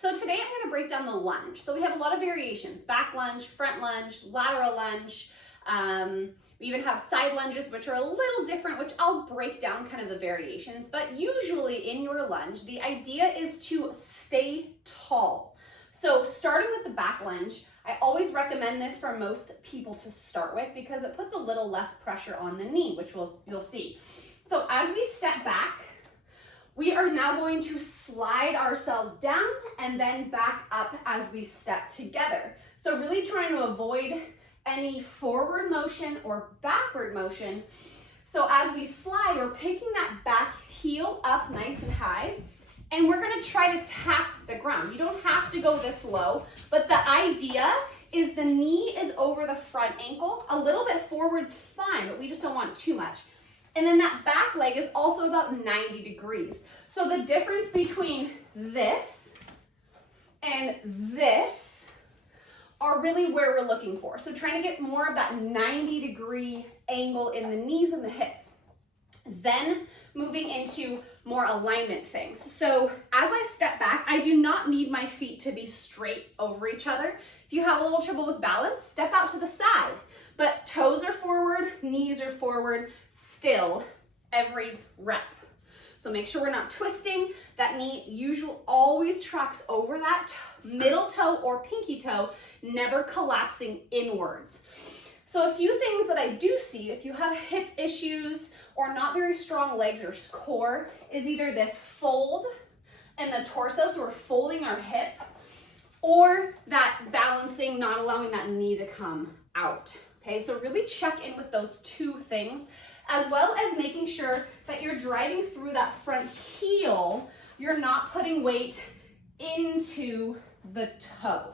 So today I'm going to break down the lunge. So we have a lot of variations: back lunge, front lunge, lateral lunge. We even have side lunges, which are a little different, which I'll break down kind of the variations. But usually in your lunge, the idea is to stay tall. So starting with the back lunge, I always recommend this for most people to start with because it puts a little less pressure on the knee, which you'll see. So as we step back, we are now going to slide ourselves down and then back up as we step together. So really trying to avoid any forward motion or backward motion. So as we slide, we're picking that back heel up nice and high, and we're gonna try to tap the ground. You don't have to go this low, but the idea is the knee is over the front ankle. A little bit forward's fine, but we just don't want too much. And then that back leg is also about 90 degrees. So the difference between this and this are really where we're looking for. So trying to get more of that 90-degree angle in the knees and the hips. Then moving into more alignment things. So as I step back, I do not need my feet to be straight over each other. If you have a little trouble with balance, step out to the side. But toes are forward, knees are forward, still every rep. So make sure we're not twisting. That knee usually always tracks over that middle toe or pinky toe, never collapsing inwards. So a few things that I do see, if you have hip issues or not very strong legs or core, is either this fold in the torso, so we're folding our hip, or that balancing, not allowing that knee to come out. Okay, so really check in with those two things, as well as making sure that you're driving through that front heel. You're not putting weight into the toe.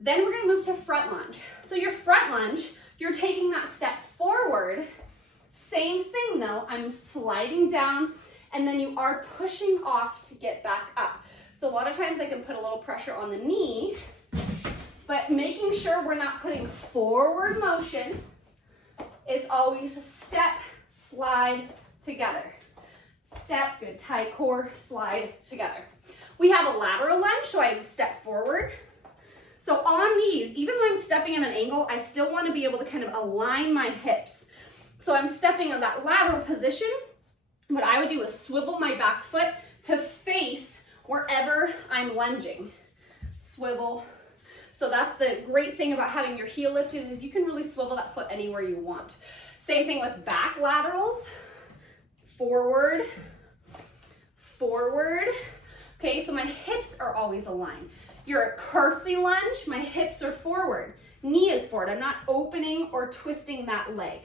Then we're gonna move to front lunge. So your front lunge, you're taking that step forward. Same thing though, I'm sliding down and then you are pushing off to get back up. So a lot of times I can put a little pressure on the knee, but making sure we're not putting forward motion. It's always step, slide, together. Step, good tight core, slide, together. We have a lateral lunge, so I step forward. So on these, even though I'm stepping at an angle, I still want to be able to kind of align my hips. So I'm stepping in that lateral position. What I would do is swivel my back foot to face wherever I'm lunging. Swivel. So that's the great thing about having your heel lifted, is you can really swivel that foot anywhere you want. Same thing with back laterals. Forward, forward. Okay, so my hips are always aligned. Your curtsy lunge, my hips are forward. Knee is forward. I'm not opening or twisting that leg.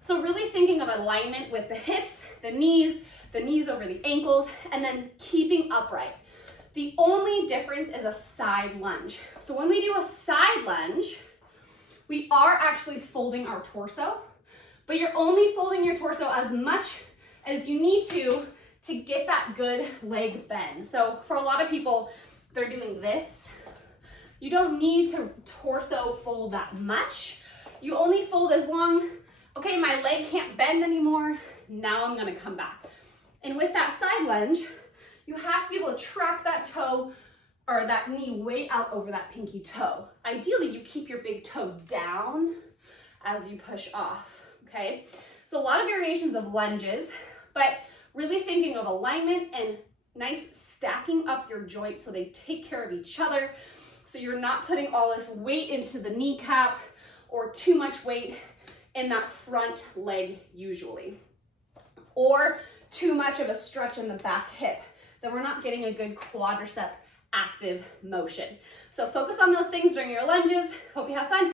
So really thinking of alignment with the hips, the knees over the ankles, and then keeping upright. The only difference is a side lunge. So when we do a side lunge, we are actually folding our torso, but you're only folding your torso as much as you need to get that good leg bend. So for a lot of people, they're doing this. You don't need to torso fold that much. You only fold as long, okay, my leg can't bend anymore. Now I'm gonna come back. And with that side lunge, you have to be able to track that toe or that knee way out over that pinky toe. Ideally, you keep your big toe down as you push off, okay? So a lot of variations of lunges, but really thinking of alignment and nice stacking up your joints so they take care of each other. So you're not putting all this weight into the kneecap or too much weight in that front leg usually. Or too much of a stretch in the back hip, then we're not getting a good quadricep active motion. So focus on those things during your lunges. Hope you have fun.